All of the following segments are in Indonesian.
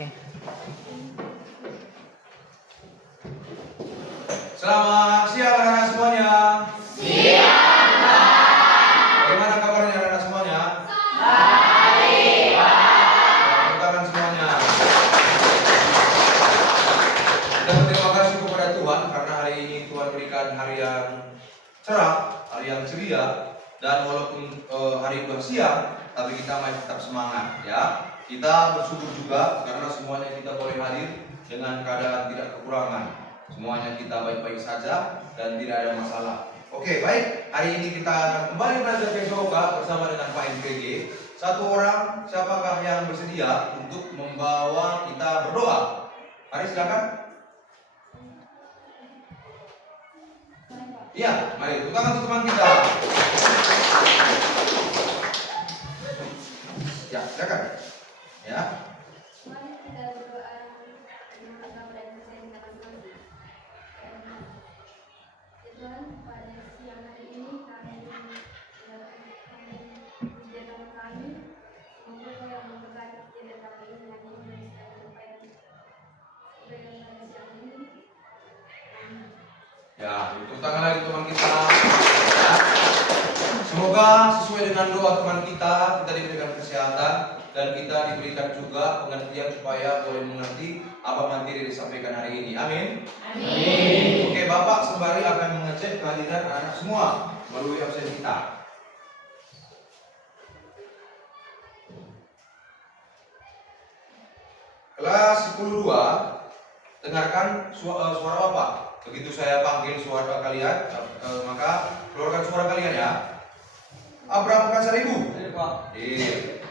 Oke. Selamat siang anak-anak semuanya. Siang, Pak. Bagaimana kabarnya anak-anak semuanya? Baik, Pak. Tepuk tangan semuanya. Kita berterima kasih kepada Tuhan karena hari ini Tuhan berikan hari yang cerah, hari yang ceria, dan walaupun hari udah siang, tapi kita masih tetap semangat, ya. Kita bersyukur juga karena semuanya kita boleh hadir dengan keadaan tidak kekurangan. Semuanya kita baik-baik saja dan tidak ada masalah. Oke, baik. Hari ini kita akan kembali belajar PKK bersama dengan Pak MPG. Satu orang, siapakah yang bersedia untuk membawa kita berdoa? Mari silakan. Iya, mari tepuk tangan untuk teman kita. Ya, silakan. Ya. Mari kita berdoa dengan agama dan percaya kita masing-masing. Ya Tuhan, pada siang hari ini kami kegiatan kami, semoga Kau yang memberkati kegiatan kami ini yang ini dan segala upaya berikan pada siang ini. Amin. Ya, tepuk tangan lagi teman kita. Ya. Semoga sesuai dengan doa teman kita diberikan kesehatan dan kita diberikan juga pengertian supaya boleh mengerti apa materi yang disampaikan hari ini. Amin. Amin. Oke, Bapak sembari akan mengecek kehadiran anak semua melalui absen kita. Kelas 10-2, dengarkan suara Bapak. Begitu saya panggil suara kalian, maka keluarkan suara kalian ya. Abraham Kasaribu. Hadir, Pak.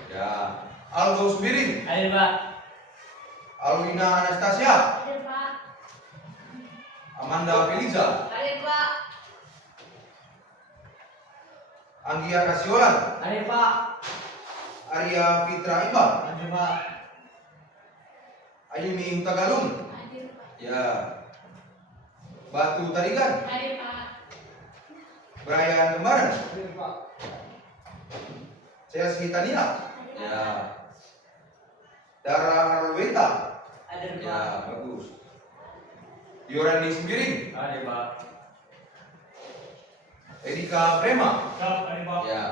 Ya. Aldo Subiring. Hadir, Pak. Alwina Anastasia. Hadir Pak. Amanda Feliza. Hadir Pak. Anggia Kasiolan. Hadir, Pak. Arya Fitra Iqbal. Hadir, Pak. Ayumi Tagalung. Hadir Pak. Ya. Batu Tarigan. Hadir Pak. Brian Kembaran. Hadir, Pak. Chelsea Tania. Hadir Pak. Ya. Dara Arweta. Hadir, Pak. Ya, bagus. Yorandi Sembiring. Hadir, Pak. Erika Prema. Siap, hadir, Pak. Ya.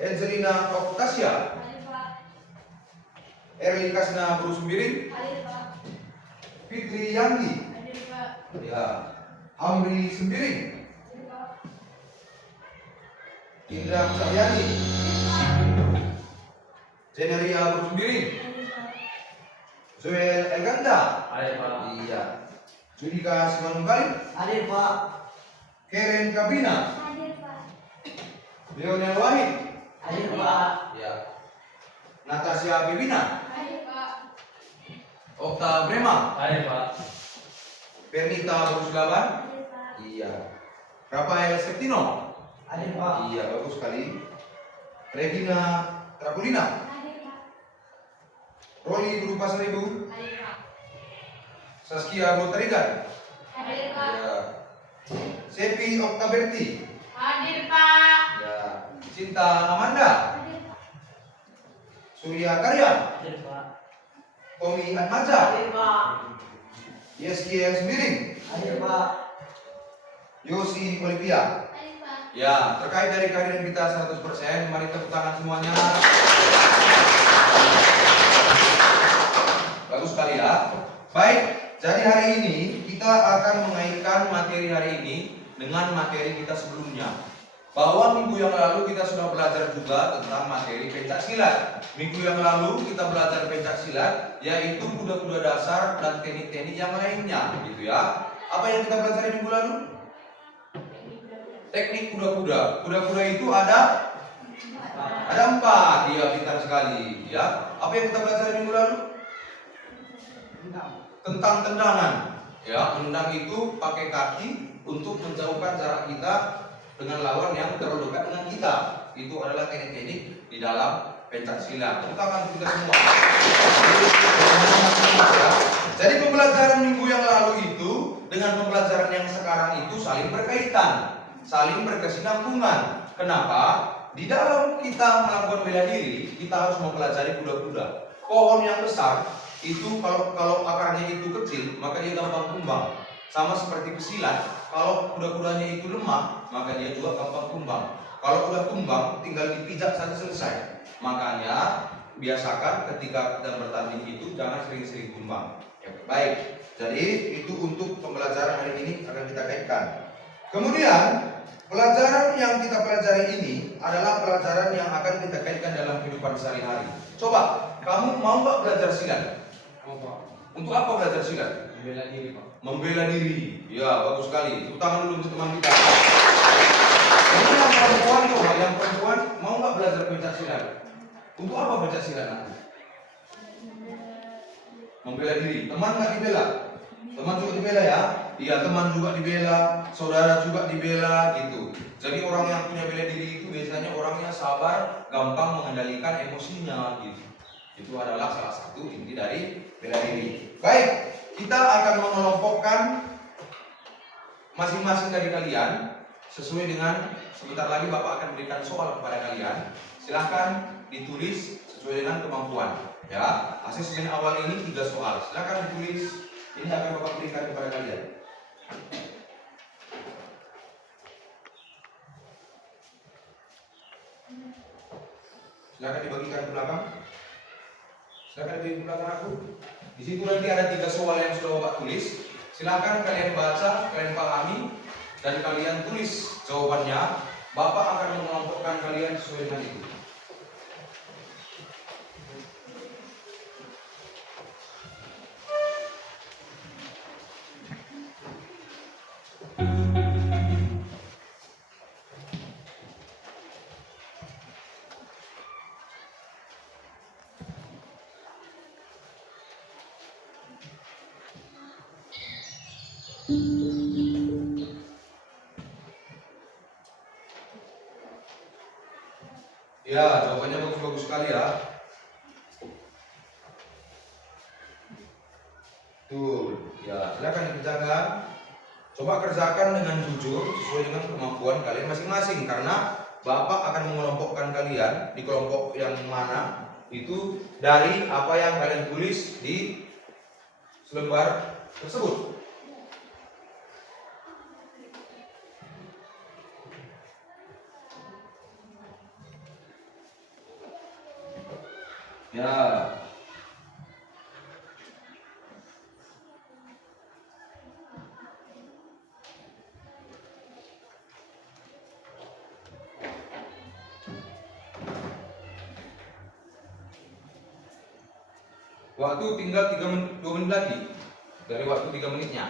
Angelina Oktasia. Hadir Pak. Erli Kasna Buru Sembiring. Hadir Pak. Fitri Yanggi. Hadir Pak. Ya. Amri Sembiring. Hadir Pak. Indra Cahyani. Jeneria Buru Sembiring. Hadir Pak. Joel Elganda. Hadir, Pak. Iya. Judika Simanungkali. Hadir, Pak. Karen Kabina. Hadir Pak. Lionel Wahid. Hadir, Pak. Ya. Natasha Bibina. Hadir Pak. Okta Brema. Hadir, Pak. Pernita Brusulaban. Hadir Pak. Iya. Rafael Septino. Hadir, Pak. Iya, bagus sekali. Regina Trapulina. Hadir Pak. Roli Berupa Seribu. Hadir Pak. Saskia Rotarigan. Hadir Pak. Ya. Sepi Oktaberti. Hadir Pak. Ya. Cinta Amanda. Hadir Pak. Surya Karya. Hadir, Pak. Tommy Atmaja. Hadir, Pak. Yeskiel Sembiring. Hadir, Pak. Yosi Olivia. Hadir Pak. Ya, terkait dari kehadiran kita 100%, mari tepuk tangan semuanya. Bagus sekali ya. Baik, jadi hari ini kita akan mengaitkan materi hari ini dengan materi kita sebelumnya. Bahwa minggu yang lalu kita sudah belajar juga tentang materi pencaksilat. Minggu yang lalu kita belajar pencaksilat, yaitu kuda-kuda dasar dan teknik-teknik yang lainnya, gitu ya. Apa yang kita pelajari minggu lalu? Teknik kuda-kuda. Kuda-kuda itu ada 4. Dia pintar sekali, ya. Apa yang kita pelajari minggu lalu? Tentang tendangan. Ya, menendang itu pakai kaki untuk menjauhkan jarak kita dengan lawan yang terlalu dekat dengan kita. Itu adalah teknik-teknik di dalam pencaksilat. Tepuk tangan kita semua. Jadi pembelajaran minggu yang lalu itu dengan pembelajaran yang sekarang itu saling berkaitan, saling berkesinambungan. Kenapa? Di dalam kita melakukan bela diri, kita harus mempelajari kuda-kuda. pohon yang besar itu kalau akarnya itu kecil maka dia gampang tumbang. Sama seperti pesilat, kalau kuda-kudanya itu lemah maka dia juga gampang tumbang. Kalau udah tumbang tinggal dipijak saja selesai. Makanya biasakan ketika kita bertanding itu jangan sering-sering tumbang. Ya, baik. Jadi itu untuk pembelajaran hari ini akan kita kaitkan. Kemudian pelajaran yang kita pelajari ini adalah pelajaran yang akan kita kaitkan dalam kehidupan sehari-hari. Coba, kamu mau nggak belajar silat? Untuk apa belajar silat? Membela diri, Pak. Membela diri. Ya, bagus sekali. Tepuk tangan dulu untuk teman kita. Ini yang perempuan tuh, yang perempuan mau nggak belajar pencak silat? Untuk apa pencak silat nanti? Membela diri. Teman nggak dibela? Teman juga dibela ya? Iya, teman juga dibela, saudara juga dibela gitu. Jadi orang yang punya bela diri itu biasanya orangnya sabar, gampang mengendalikan emosinya gitu. Itu adalah salah satu inti dari bela diri. Baik, kita akan mengelompokkan masing-masing dari kalian sesuai dengan sebentar lagi Bapak akan berikan soal kepada kalian. Silahkan ditulis sesuai dengan kemampuan. Ya, asesmen awal ini 3 soal. Silahkan ditulis. Ini akan Bapak berikan kepada kalian. Silahkan dibagikan ke belakang. Silahkan dibagikan ke belakang aku. Di situ nanti ada 3 soal yang sudah Bapak tulis. Silahkan kalian baca, kalian pahami, dan kalian tulis jawabannya. Bapak akan mengelompokkan kalian sesuai dengan itu. Ya, jawabannya bagus-bagus sekali ya. Tuh, ya silakan dikerjakan. Coba kerjakan dengan jujur sesuai dengan kemampuan kalian masing-masing karena Bapak akan mengelompokkan kalian di kelompok yang mana itu dari apa yang kalian tulis di selembar tersebut. Ya. Waktu tinggal 2 menit lagi dari waktu 3 menitnya.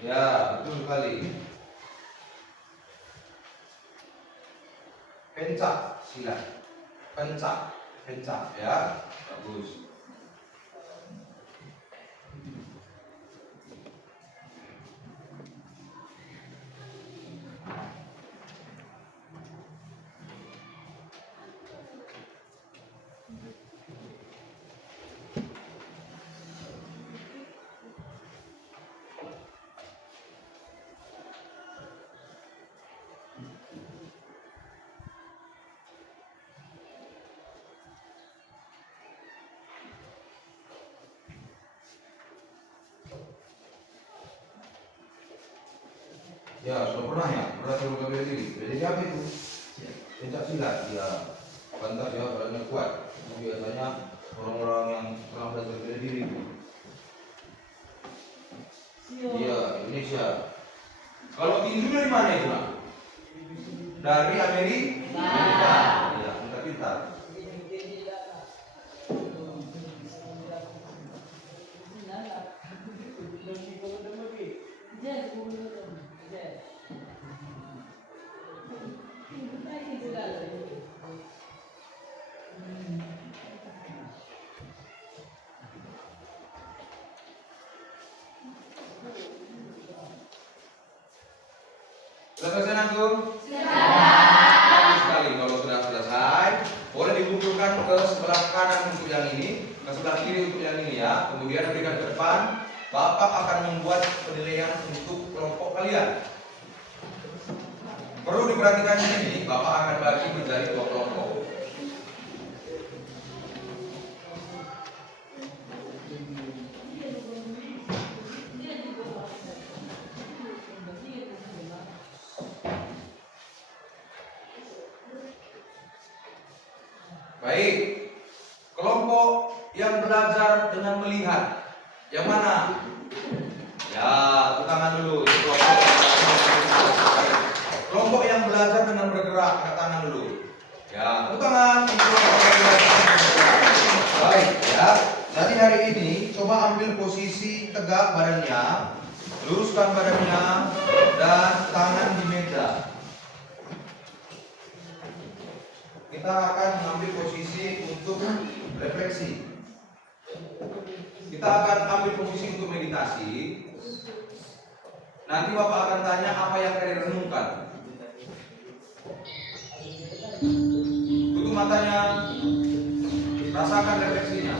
Ya, betul sekali. Pencak silat. Pencak ya. Bagus. Ya, sudah pernah ya? Pernah coba bela diri? Bela diri apa itu? Pencak silat. Ya, pantas ya, badannya kuat. Itu biasanya orang-orang yang pernah belajar bela diri. Iya, Indonesia. Kalau tinju dari mana itu, Nak? Dari Amerika. Iya, pintar-pintar. Sudah selesai, Nanggung? Sudah. Bagus sekali kalau sudah ke sebelah kanan untuk yang ini, ke sebelah kiri untuk yang ini ya. Kemudian berikan ke depan. Bapak akan membuat penilaian untuk kelompok kalian. Perlu diperhatikan ini, Bapak akan bagi menjadi 2 kelompok. Baik, kelompok yang belajar dengan melihat, yang mana? Ya, tepuk tangan dulu. Itu kelompok yang belajar dengan bergerak, angkat tangan dulu. Ya, tepuk tangan. Itu kelompok yang belajar dengan bergerak. Baik, ya. Jadi hari ini coba ambil posisi tegak badannya, luruskan badannya, dan tangan di meja. Kita akan mengambil posisi untuk refleksi. Kita akan ambil posisi untuk meditasi. Nanti Bapak akan tanya apa yang kalian renungkan. Tutup matanya, rasakan refleksinya.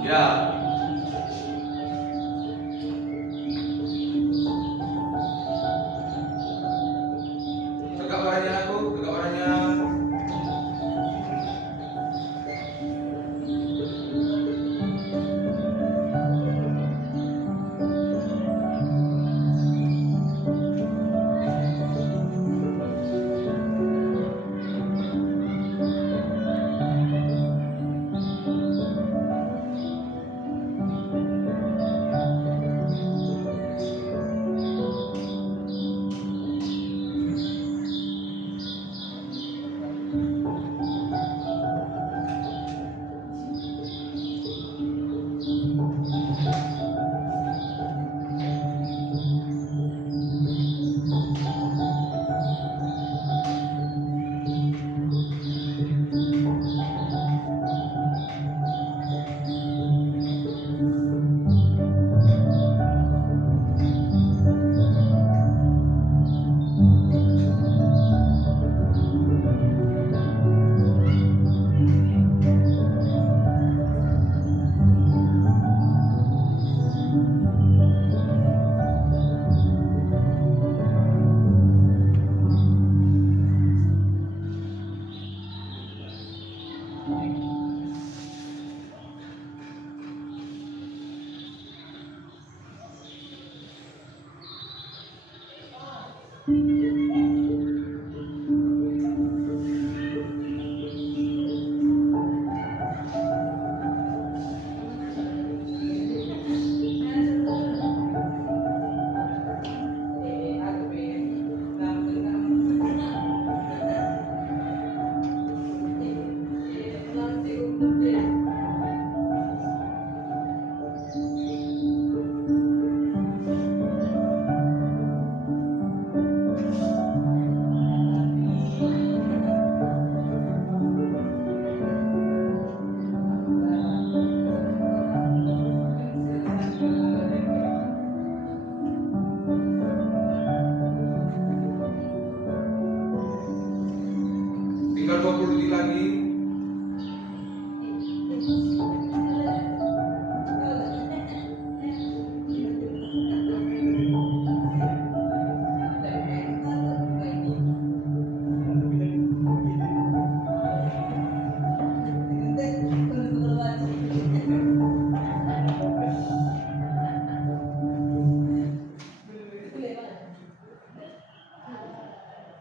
Ya. Tegak badannya aku, tegak badannya. Tinggal 20 detik lagi.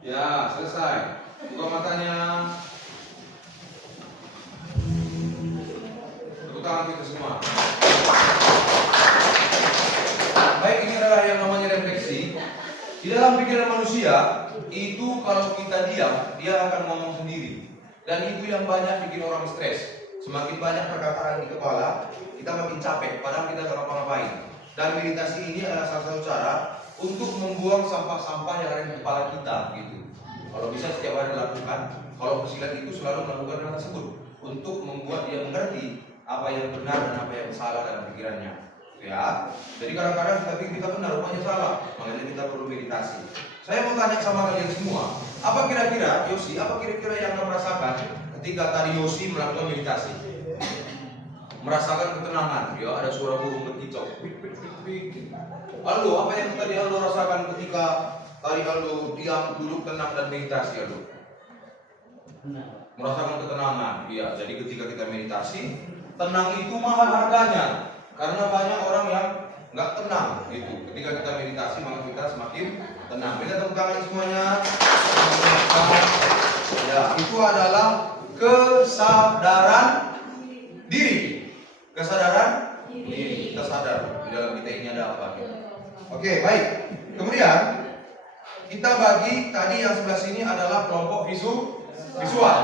Ya, selesai. Buka matanya. Tepuk tangan kita semua. Baik, ini adalah yang namanya refleksi. Di dalam pikiran manusia, itu kalau kita diam, dia akan ngomong sendiri. Dan itu yang banyak bikin orang stres. Semakin banyak perkataan di kepala, kita makin capek, padahal kita nggak ngapa-ngapain. Dan meditasi ini adalah salah satu cara untuk membuang sampah-sampah yang ada di kepala kita, gitu. Kalau bisa setiap hari lakukan. Kalau pesilat itu selalu melakukan hal tersebut untuk membuat dia mengerti apa yang benar dan apa yang salah dalam pikirannya. Ya. Jadi kadang-kadang kita pikir kita benar, rupanya salah. Makanya kita kita perlu meditasi. Saya mau tanya sama kalian semua, apa kira-kira Yosi, apa kira-kira yang kamu rasakan ketika tadi Yosi melakukan meditasi? Merasakan ketenangan, ya ada suara burung berkicau. Aldo, apa yang tadi Aldo rasakan ketika tadi Aldo diam, duduk, tenang dan meditasi Aldo? Merasakan ketenangan, iya. Jadi ketika kita meditasi, tenang itu mahal harganya, karena banyak orang yang nggak tenang gitu. Ketika kita meditasi maka kita semakin tenang. Kita tepuk tangan semuanya. Ya, itu adalah kesadaran diri. Kesadaran diri. Kita sadar di dalam kita ini ada apa gitu. Oke, baik. Kemudian kita bagi tadi yang sebelah sini adalah kelompok visual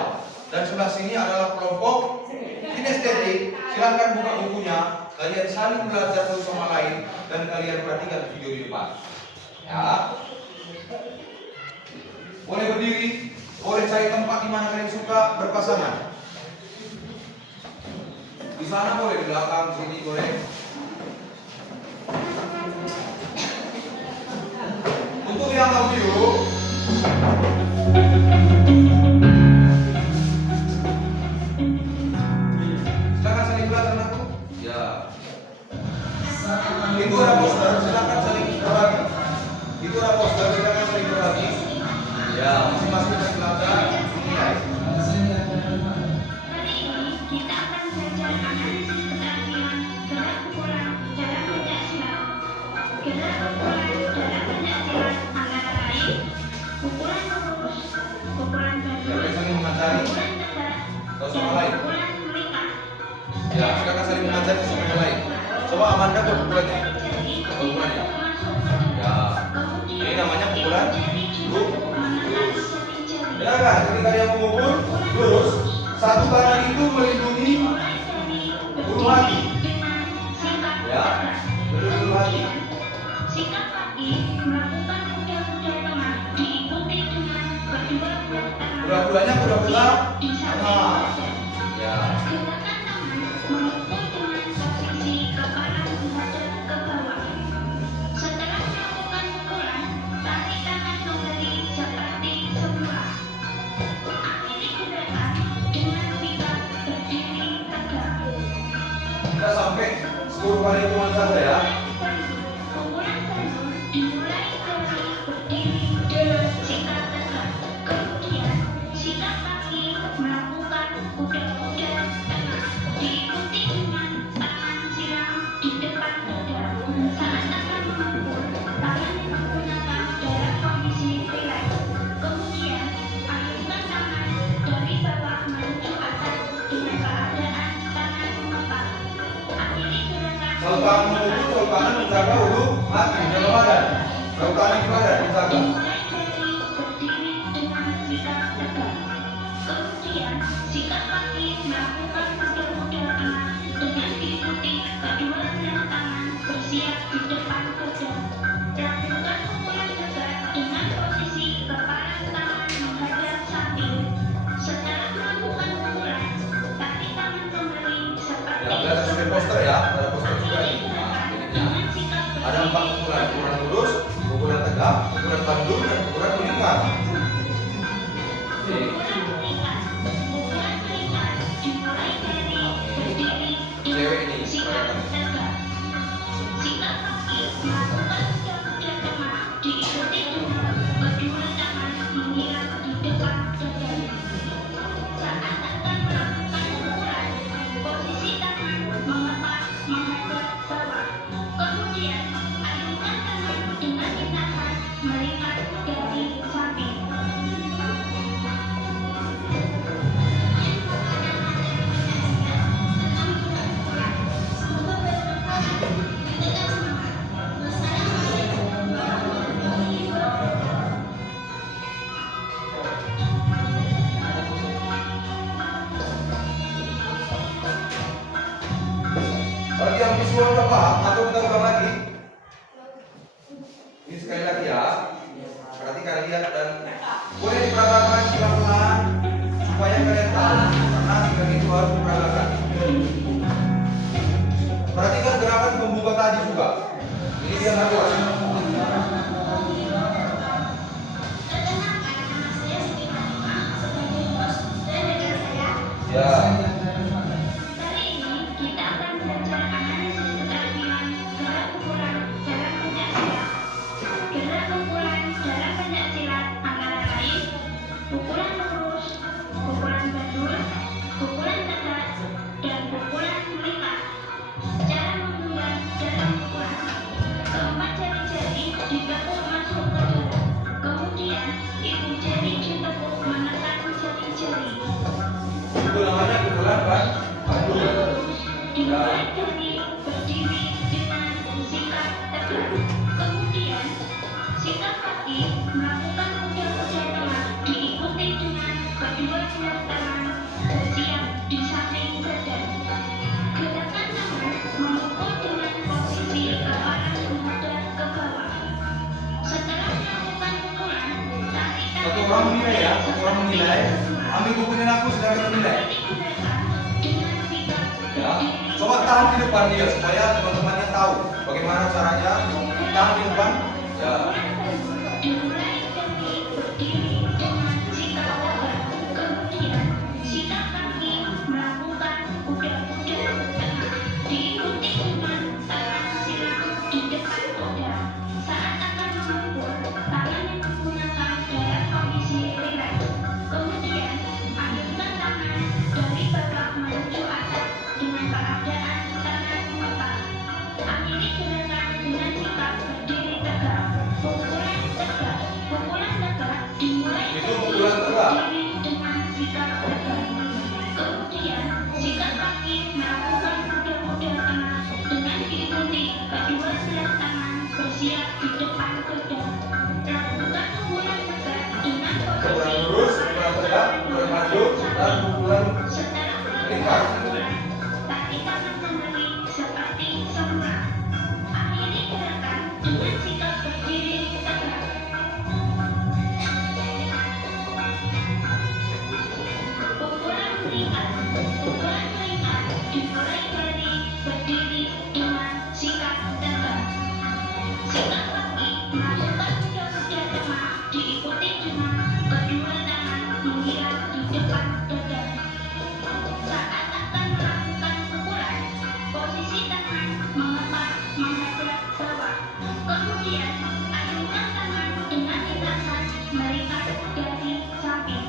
dan sebelah sini adalah kelompok kinestetik. Silakan buka bukunya. Kalian saling belajar satu sama lain dan kalian perhatikan video di depan. Ya. Boleh berdiri, boleh cari tempat di mana kalian suka berpasangan. Di sana boleh, di belakang sini boleh. Untuk yang audio, silakan saling belajar aku. Ya. Itu ada poster, silakan saling berbagi. Itu ada poster, silakan saling berbagi. Ya, masing-masing saling belajar. Nilai. Hari ini kita akan belajar analisis keterampilan gerak pukulan dalam pencaksilat. Gerak pukulan dalam pencaksilat antara lain pukulan lurus, pukulan batu, Silakan saling mengajari pukulan tegak, satu dan sama lain. pukulan melingkar. Ya, silakan saling mengajari satu sama lain. Coba Amanda buat pukulannya. Pukulannya. Ya. Ini namanya pukulan lurus. Ya kan, ketika dia memukul lurus, satu tangan itu melindungi ulu hati. Ya, melindungi ulu hati. Sikap kaki melakukan pukul-pukul tangan diikuti dengan kedua belah tangan. Pura-puranya pura-pura di samping. tangan. Ya. Gerakan tangan memukul dengan posisi kepala menghadap ke bawah. Setelah melakukan pukulan, tarik tangan kembali seperti semula. Akhiri gerakan dengan sikap berdiri tegak. Kita sampai 10 kali hitungan saja ya. Pukulan batu dimulai dari berdiri dengan sikap tegak. Kemudian sikap kaki melakukan kuda-kuda tengah diikuti dengan tangan silang di depan dada. Saat tangan memukul, tangan menggunakan dalam kondisi rileks. Kemudian alurkan tangan dari bawah menuju atas dengan keadaan tangan mengepal. Akhiri gerakan. Kalau tangan memukul, kalau tangan menjaga ulu hati, jangan badan. Kalau tangan di badan dijaga. Dimulai dari berdiri dengan sikap tegak. Kemudian sikap kaki melakukan kuda-kuda tengah dengan diikuti kedua belah tangan bersiap di depan dada. Lakukan pukulan tegak dengan posisi kepala tangan menghadap samping. Setelah melakukan pukulan, tarik tangan kembali seperti Ya, lihat dari poster ya, ada poster juga ini. dengan sikap Ada 4 pukulan, pukulan lurus, pukulan tegak, pukulan bandul, dan pukulan melingkar. Oke. pukulan melingkar dimulai dari berdiri Cewek dengan ini, sikap tegak. Sikap kaki melakukan kuda-kuda tengah diikuti dengan kedua tangan menghilang di depan dada. Saat akan melakukan pukulan, posisi tangan mengepal menghadap bawah. Kemudian ayunkan tangan dengan ditahan melingkar dari samping. Bagi yang visual udah paham, atau kita ulang lagi? Ini sekali lagi ya. Perhatikan, lihat dan boleh diperagakan pelan-pelan supaya kalian tahu karena sikap itu harus diperagakan. Perhatikan gerakan pembuka tadi juga. Ini dia lakukan. ditekuk masuk ke dalam. Kemudian ibu jari ditekuk menekan jari-jari. Itu namanya pukulan batu. Dimulai dari berdiri dengan sikap tegak. Kemudian sikap kaki melakukan kuda-kuda tengah diikuti dengan kedua belah tangan bersiap di samping badan. Gerakan tangan memukul dengan posisi kepala menghadap ke bawah. Setelah melakukan pukulan, tarik Satu tangan orang menilai ya, satu orang menilai. Ambil bukunya aku sedang menilai. dengan sikap Ya, coba tahan di depan dia supaya teman-temannya tahu bagaimana caranya tahan di depan. Ya, dimulai dari berdiri dengan sikap tegak. Kemudian sikap kaki melakukan kuda-kuda tengah diikuti dengan tangan silang di depan dada. Saat akan memukul, tangan yang digunakan dalam kondisi rileks. Kemudian ayunkan tangan dari bawah menuju atas dengan keadaan tangan mengepal. Akhiri gerakan dengan sikap berdiri tegak. Pukulan tegak. Pukulan tegak dimulai Itu dari pukulan tegak. berdiri dengan sikap tegak. Kemudian sikap kaki melakukan kuda-kuda tengah dengan diikuti kedua belah tangan bersiap di depan dada. Lakukan pukulan tegak dengan pukulan posisi lurus, pukulan tegak, pukulan maju, dan pukulan setelah lingkar. tarik tangan kembali seperti semula. Akhiri gerakan dengan sikap berdiri tegak. Pukulan melingkar. Pukulan melingkar dimulai dari berdiri dengan sikap tegak. Sikap kaki melakukan kuda-kuda tengah diikuti dengan kedua tangan menghilang di depan dada. Saat akan melakukan pukulan, posisi tangan mengepal menghadap bawah. Kemudian ayunkan tangan dengan lintasan melipat dari samping.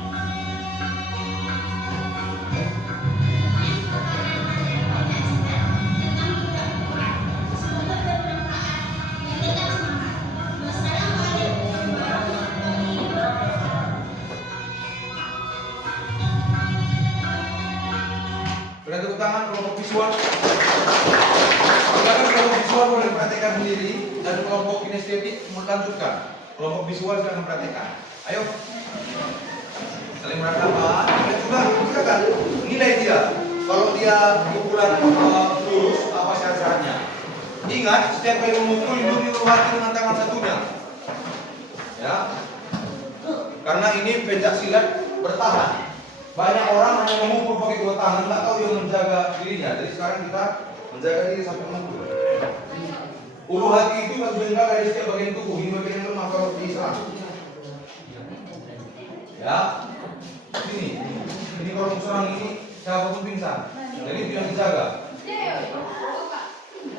Beri tepuk tangan kelompok visual. Silakan kelompok visual boleh perhatikan sendiri dan kelompok kinestetik melanjutkan. Kelompok visual silakan perhatikan. Ayo. Saling meratakan. Ya sudah, silakan nilai dia. Kalau dia pukulan lurus, apa syarat-syaratnya? Ingat, setiap kali memukul lindungi hati dengan tangan satunya. Ya. Karena ini pencak silat bertahan. Banyak orang hanya memukul pakai dua tangan, nggak tahu yang menjaga dirinya. Jadi sekarang kita menjaga diri sampai memukul. Ulu hati itu satu benda dari setiap bagian tubuh. Ini bagian yang lemah kalau di Islam. Ya, ini kalau serang ini siapapun pingsan. Jadi itu yang dijaga.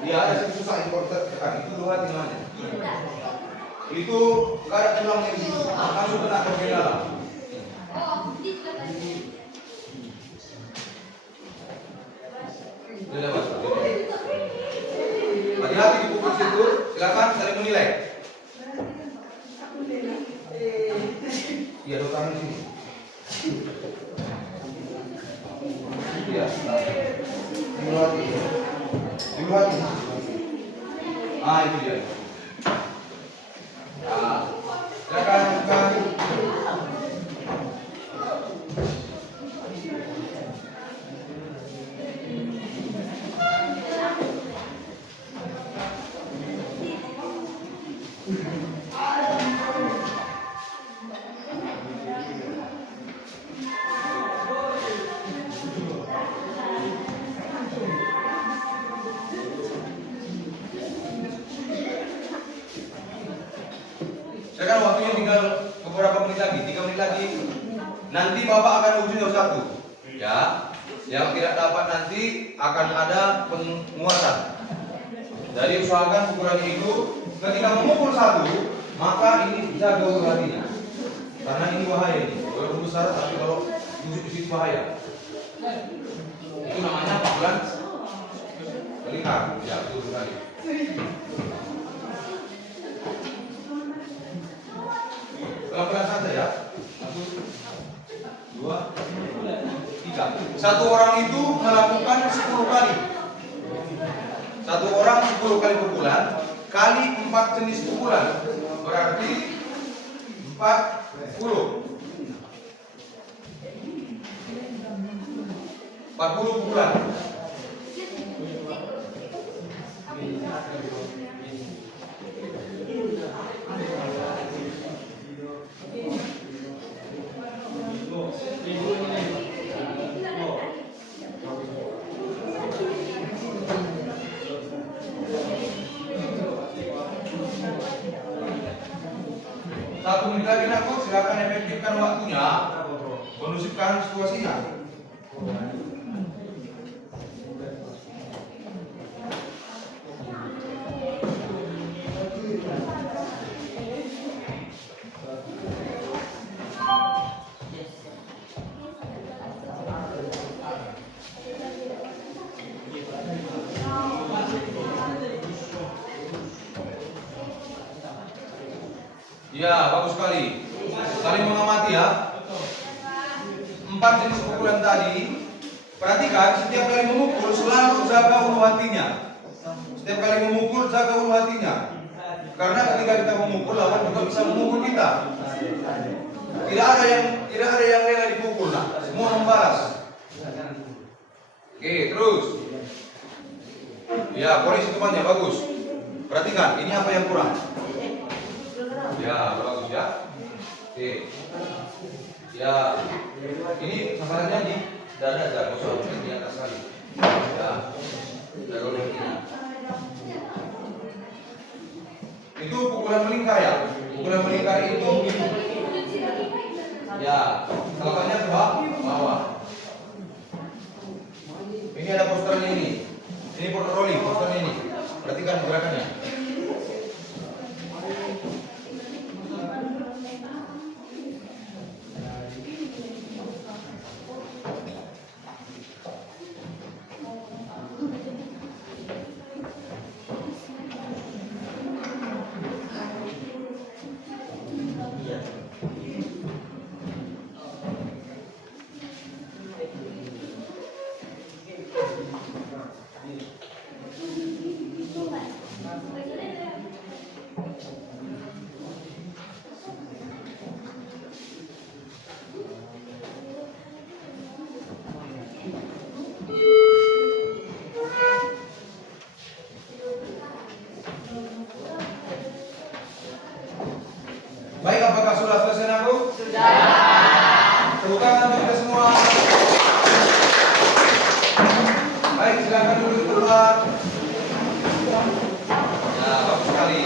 Ya ada susah impor tekan. Itu ulu hati namanya. Itu nggak ada tulangnya di situ. Langsung kena ke bagian dalam. Hati-hati dipukul situ, silakan saling menilai. Iya, dua tangan sini. Iya, dulu hati. Dulu hati. Ah, itu dia. Ah, silakan. Sekarang waktunya tinggal beberapa menit lagi, 3 menit lagi. Nanti Bapak akan uji satu-satu. Ya, yang tidak dapat nanti akan ada penguatan. Jadi usahakan pukulan itu ketika memukul satu, maka ini jaga ulu hatinya. Karena ini bahaya ini. Walaupun besar tapi kalau tusuk di situ bahaya. Itu namanya pukulan melingkar. Ya, itu tadi. Satu orang itu melakukan 10 kali. Satu orang 10 kali pukulan kali 4 jenis pukulan. Berarti 40. 40 pukulan. Satu menit lagi aku silakan efektifkan waktunya, kondusifkan situasinya. Ya, bagus sekali. Saling mengamati ya. 4 jenis pukulan tadi. Perhatikan, setiap kali memukul selalu jaga ulu hatinya. Setiap kali memukul jaga ulu hatinya. Karena ketika kita memukul, lawan juga bisa memukul kita. Tidak ada yang rela dipukul, nah. Semua membalas. Oke, terus. Ya, polis temannya bagus. Perhatikan, ini apa yang kurang? Ya, bagus ya. Oke. Ya. Ini sasarannya di dada aja, kosong di atas kali. Ya. Jaga ini. Itu pukulan melingkar ya. Pukulan melingkar itu ya, telakannya ke bawah. Ini ada posternya ini. Ini porter rolling, posternya ini. Perhatikan gerakannya. Baik, apakah sudah selesai aku? Sudah. Tepuk tangan untuk kita semua. Baik, silakan duduk keluar. Ya, bagus sekali.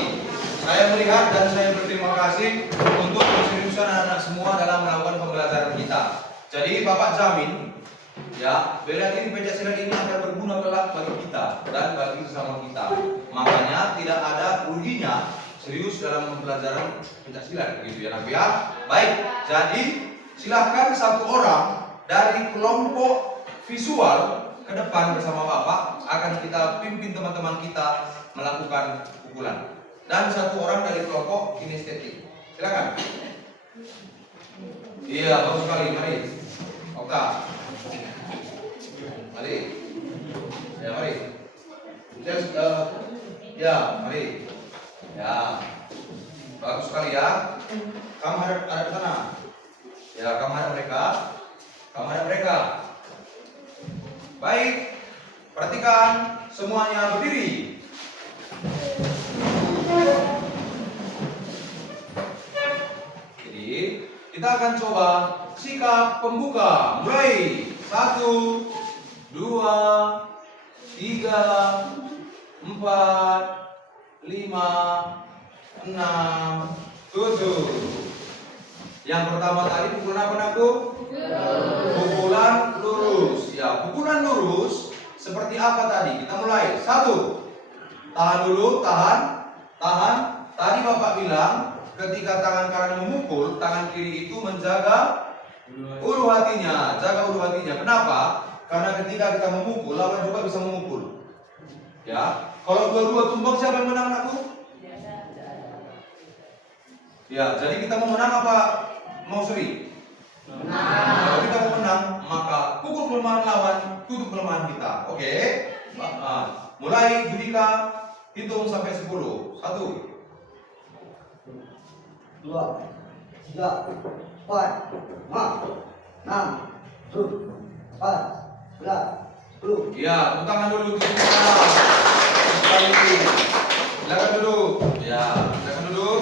Saya melihat dan saya berterima kasih untuk keseriusan anak-anak semua dalam melakukan pembelajaran kita. Jadi Bapak jamin, ya, bela diri Pencaksilat ini akan berguna kelak bagi kita dan bagi sesama kita. Makanya tidak ada ruginya serius dalam pembelajaran Pencaksilat, begitu ya, ya. Baik, jadi silahkan satu orang dari kelompok visual ke depan bersama Bapak, akan kita pimpin teman-teman kita melakukan pukulan. Dan satu orang dari kelompok kinestetik. Silakan. Iya, bagus sekali. Mari. Oka. Mari. Ya, mari. Ya, mari. Ya. Bagus sekali ya. Kamu hadap sana. Ya, kamu hadap mereka. Kamu hadap mereka. Baik. Perhatikan semuanya berdiri. Jadi, kita akan coba sikap pembuka. Mulai. 1, 2, 3, 4, 5, 6, 7. Yang pertama tadi pukulan apa aku? Pukulan lurus. Ya, pukulan lurus seperti apa tadi? Kita mulai. 1. Tahan dulu, tahan. Tadi Bapak bilang ketika tangan kanan memukul, tangan kiri itu menjaga ulu hatinya, jaga ulu hatinya. Kenapa? Karena ketika kita memukul, lawan juga bisa memukul. Ya, kalau dua-dua tumbang siapa yang menang aku? Ya, jadi kita mau menang apa mau seri? Kalau kita mau menang, maka pukul pelemahan lawan, tutup pelemahan kita. Oke? Mulai Judika, hitung sampai 10. 1, 2, 3, 4, 5, 6, 7, 8, 9, 10. Ya, tepuk tangan dulu Judika. Sekali lagi. Silakan duduk. Ya, silakan duduk.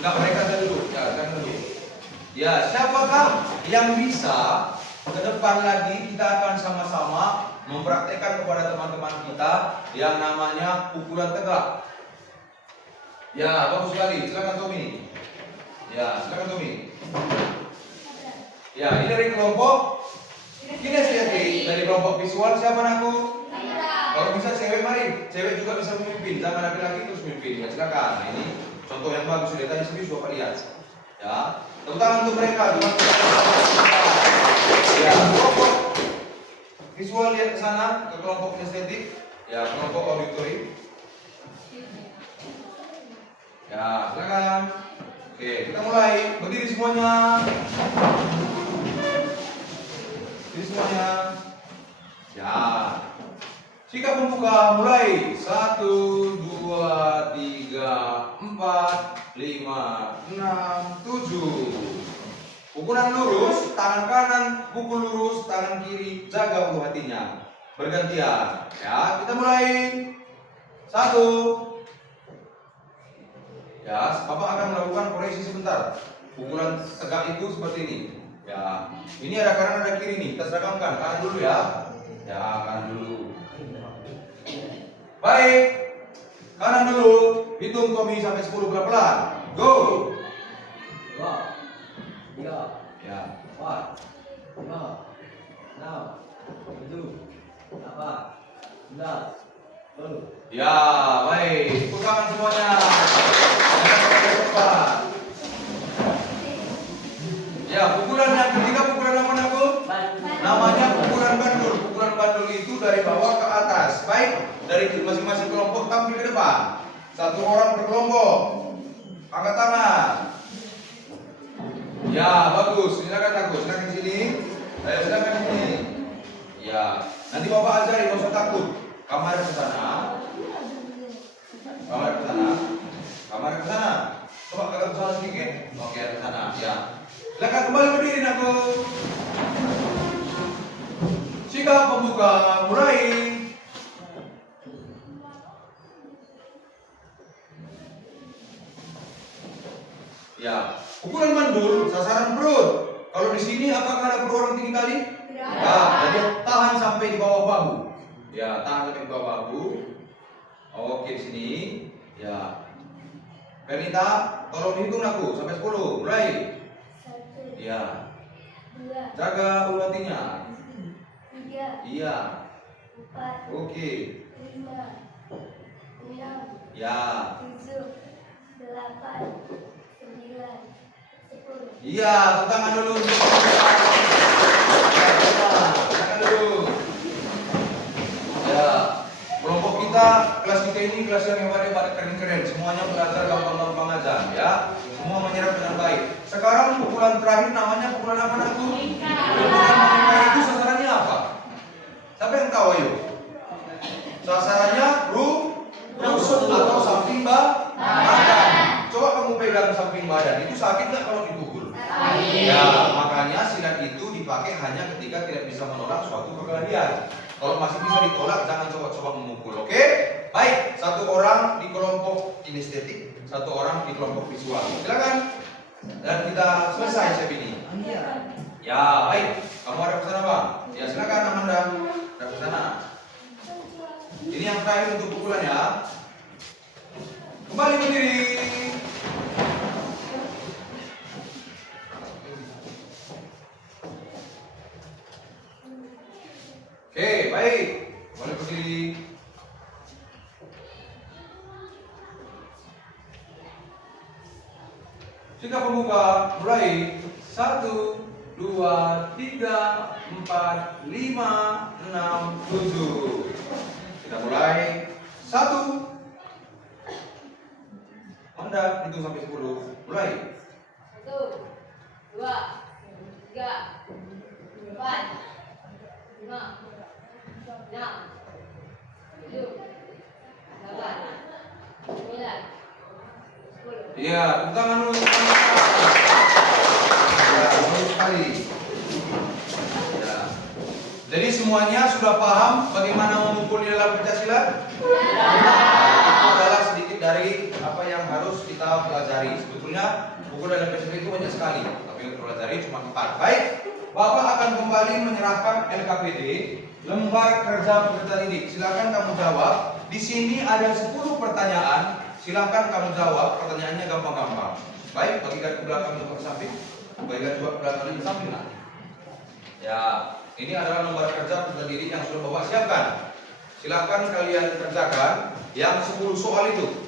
Enggak, mereka saja duduk. Ya, silakan duduk. Ya, siapakah yang bisa ke depan lagi kita akan sama-sama mempraktekkan kepada teman-teman kita yang namanya pukulan tegak. Ya, bagus sekali. Silakan Tommy. Ya, silakan Tommy. Ya, ini dari kelompok kinestetik, dari kelompok visual siapa aku? Kalau bisa cewek mari, cewek juga bisa memimpin, jangan laki-laki terus memimpin. Ya, silakan. Nah, ini contoh yang bagus sudah tadi sendiri sudah lihat. Ya, tepuk tangan untuk mereka. Ya, kelompok visual lihat ke sana, ke kelompok kinestetik, ya kelompok auditory. Ya, silakan. Oke, kita mulai. Berdiri semuanya. Berdiri semuanya. Ya. Sikap pembuka mulai 1, 2, 3, 4, 5, 6, 7. Pukulan lurus, tangan kanan pukul lurus, tangan kiri jaga ulu hatinya. Bergantian. Ya, kita mulai. 1. Ya, Bapak akan melakukan koreksi sebentar. Pukulan tegak itu seperti ini. Ya, ini ada kanan ada kiri nih. Kita seragamkan. Kanan dulu ya. Ya, kanan dulu. Baik. Kanan dulu. Hitung Tommy sampai 10 pelan-pelan. Go. 2, 3, Ya. 4, 5, 6, 7, 8, 9, 10. Ya, baik. Tepuk tangan semuanya. Ya, pukulan yang ketiga pukulan apa aku? Namanya pukulan bandul. Pukulan bandul itu dari bawah ke atas. Baik, dari masing-masing kelompok tampil ke depan. Satu orang per kelompok. Angkat tangan. Ya, bagus. Silakan aku. Silakan sini. Ayo, silakan sini. Ya, nanti Bapak ajari, nggak usah takut. Kamar ke sana. Kamar ke sana. Kamar ke sana. Coba ke sana sedikit. Oke, ke sana. Ya. Silakan kembali berdiri aku. Sikap pembuka mulai. Ya, pukulan mandul sasaran perut. Kalau di sini apakah ada perut orang tinggi kali? Ya, jadi tahan sampai di bawah bahu. Ya, tahan sampai di bawah bahu. Oke, di sini. Ya. Pernita, tolong dihitung aku sampai 10. Mulai. 1, Ya. 2, Jaga ulu hatinya. 3, Iya. 4, Oke. 5, 6, Ya. 7, 8, 9, 10. Iya, tepuk tangan dulu. Silakan dulu. Ya. Kelompok kita, kelas kita ini kelas yang hebat-hebat, keren-keren. Semuanya belajar gampang-gampang aja, ya. Semua menyerap dengan baik. Sekarang pukulan terakhir namanya pukulan apa aku? Pukulan Monika itu sasarannya apa? Siapa yang tahu ayo? Sasarannya rusuk atau samping badan. Coba kamu pegang samping badan, itu sakit nggak kalau dipukul? Ya, makanya silat itu dipakai hanya ketika tidak bisa menolak suatu kekerasan. Kalau masih bisa ditolak, jangan coba-coba memukul. Oke? Baik, satu orang di kelompok kinestetik, satu orang di kelompok visual. Silakan. Dan kita selesai sesi ini. Ya, baik. Kamu ada pesan apa? Ya, silakan Amanda. Ada pesan. Ini yang terakhir untuk pukulan ya. Kembali berdiri. Oke, baik. Kembali berdiri. Sikap pembuka mulai 1, 2, 3, 4, 5, 6, 7. Kita mulai 1. Anda hitung sampai 10. Mulai. 1, 2, 3, 4, 4, 5, 6, 7, 8, 9, 10. Iya, tepuk tangan dulu. Ya, bagus sekali. Ya. Jadi semuanya sudah paham bagaimana memukul di dalam pencak Itu adalah sedikit dari apa yang harus kita pelajari. Sebetulnya pukul dalam pencak itu banyak sekali, tapi yang pelajari cuma 4. Baik, Bapak akan kembali menyerahkan LKPD, lembar kerja peserta didik. Silakan kamu jawab. Di sini ada 10 pertanyaan. Silakan kamu jawab. Pertanyaannya gampang-gampang. Baik, bagikan ke belakang untuk ke samping. Bagikan juga ke belakang ke samping. Nah. Ya, ini adalah lembar kerja peserta didik yang sudah Bapak siapkan. Silakan kalian kerjakan yang 10 soal itu.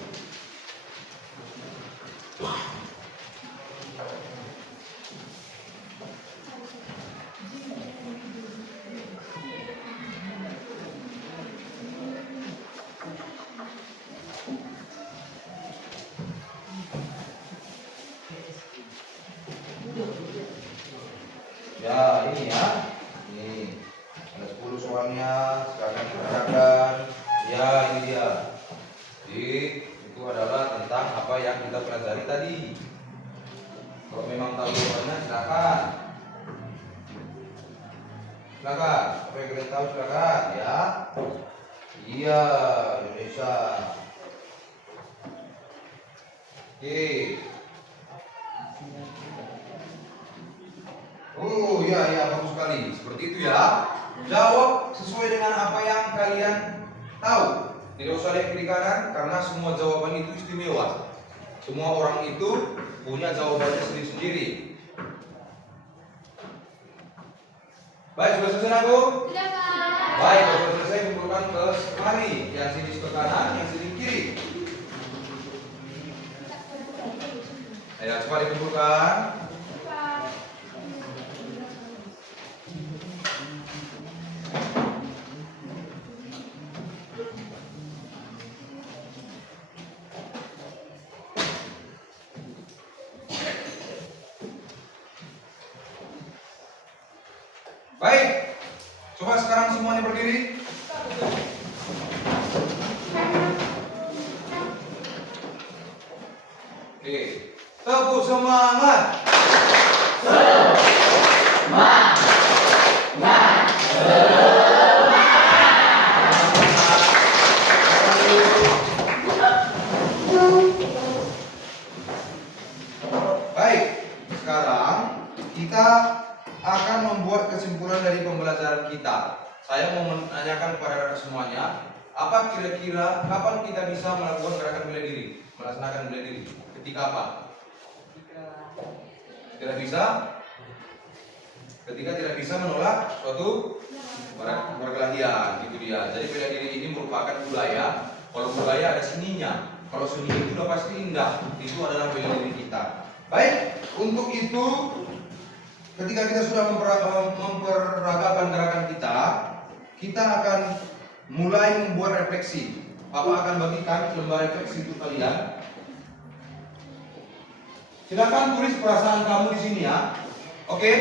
Ya, ini ya. Ini ada 10 soalnya, silakan dikerjakan. Ya, ini dia. Jadi, itu adalah tentang apa yang kita pelajari tadi. Kalau memang tahu jawabannya, silakan. Silakan. Apa yang kalian tahu silakan, ya. Iya, Indonesia. Oke. Oh ya ya, bagus sekali. Seperti itu ya. Jawab sesuai dengan apa yang kalian tahu. Tidak usah lihat kiri kanan karena semua jawaban itu istimewa. Semua orang itu punya jawabannya sendiri-sendiri. Baik, sudah selesai aku? Sudah, Pak. Baik, kalau sudah selesai kumpulkan ke kemari. Yang sini ke kanan, yang sini kiri. Ayo cepat dikumpulkan. Baik, coba sekarang semuanya berdiri. Oke, tepuk semangat. Baik, sekarang kita akan membuat kesimpulan dari pembelajaran kita. Saya mau menanyakan kepada semuanya, apa kira-kira kapan kita bisa melakukan gerakan bela diri, melaksanakan bela diri? Ketika apa? Tidak bisa? Ketika tidak bisa menolak suatu perkelahian, gitu dia. Jadi bela diri ini merupakan budaya. Kalau budaya ada seninya, kalau seni itu sudah pasti indah. Itu adalah bela diri kita. Baik, untuk itu ketika kita sudah memperagakan gerakan kita akan mulai membuat refleksi. Bapak akan bagikan lembar refleksi untuk kalian. Silakan tulis perasaan kamu di sini ya. Oke?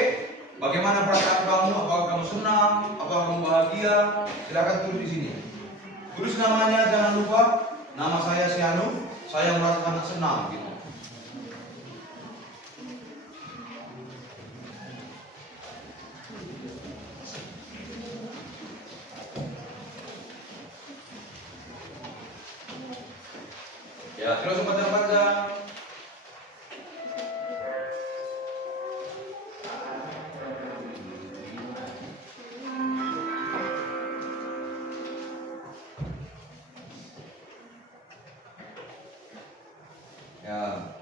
Bagaimana perasaan kamu? Apakah kamu senang? Apakah kamu bahagia? Silakan tulis di sini. Tulis namanya, jangan lupa. Nama saya Sianu. Saya merasa sangat senang gitu. Ya, terus panjang-panjang. Ya.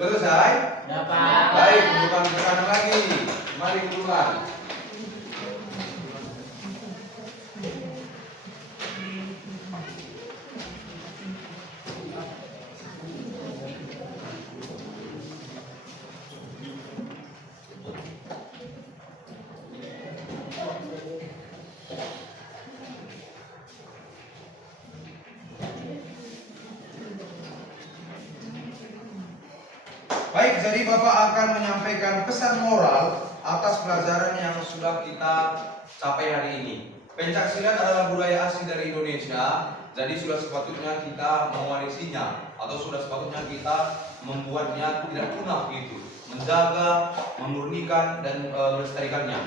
Sudah selesai? Dapat. Baik, bukan ke kanan lagi. Mari kumpulkan. Baik, jadi Bapak akan menyampaikan pesan moral atas pelajaran yang sudah kita capai hari ini. Pencak silat adalah budaya asli dari Indonesia, jadi sudah sepatutnya kita mewarisinya atau sudah sepatutnya kita membuatnya tidak punah gitu, menjaga, memurnikan dan melestarikannya.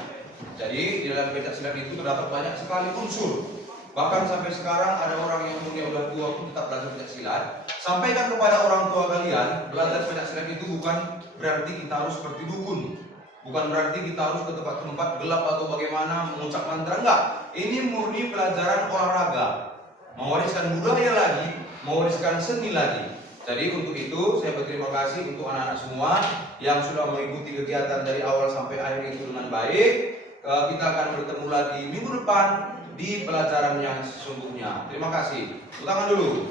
Jadi di dalam pencak silat itu terdapat banyak sekali unsur. Bahkan sampai sekarang ada orang yang umurnya udah tua pun tetap belajar pencak silat. Sampaikan kepada orang tua kalian, belajar pencak silat itu bukan berarti kita harus seperti dukun. Bukan berarti kita harus ke tempat-tempat gelap atau bagaimana mengucap mantra, enggak. Ini murni pelajaran olahraga. Mewariskan budaya lagi, mewariskan seni lagi. Jadi untuk itu saya berterima kasih untuk anak-anak semua yang sudah mengikuti kegiatan dari awal sampai akhir itu dengan baik. Kita akan bertemu lagi minggu depan di pelajaran yang sesungguhnya. Terima kasih. Tepuk tangan dulu.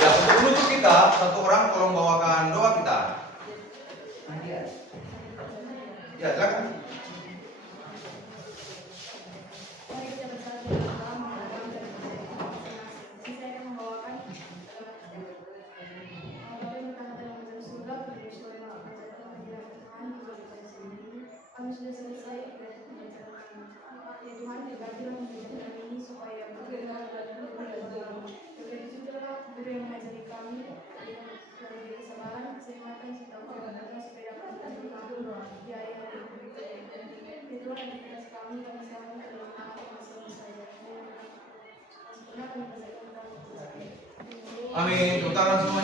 Ya, untuk menutup kita, satu orang tolong bawakan doa kita. Ya, silakan. Mari kita bersama dalam mengamalkan dan saya akan membawakan Bapa yang bertahta dalam kerajaan surga, berdoa akan jatuh tidak Tuhan juga kepada sendiri. Kami sudah selesai dan pembelajaran kami. Ya Tuhan, berkatilah memberikan kami ini supaya berkenan dan berkenan. Begitu juga guru yang mengajari kami yang memberi kesabaran, keselamatan, serta kebenaran supaya dapat mengatur di hari-hari berikutnya. Ya Tuhan, aktivitas kami selalu dalam nama Yesus saja. Sempurna kami persiapkan. Amin. Tepuk tangan semua.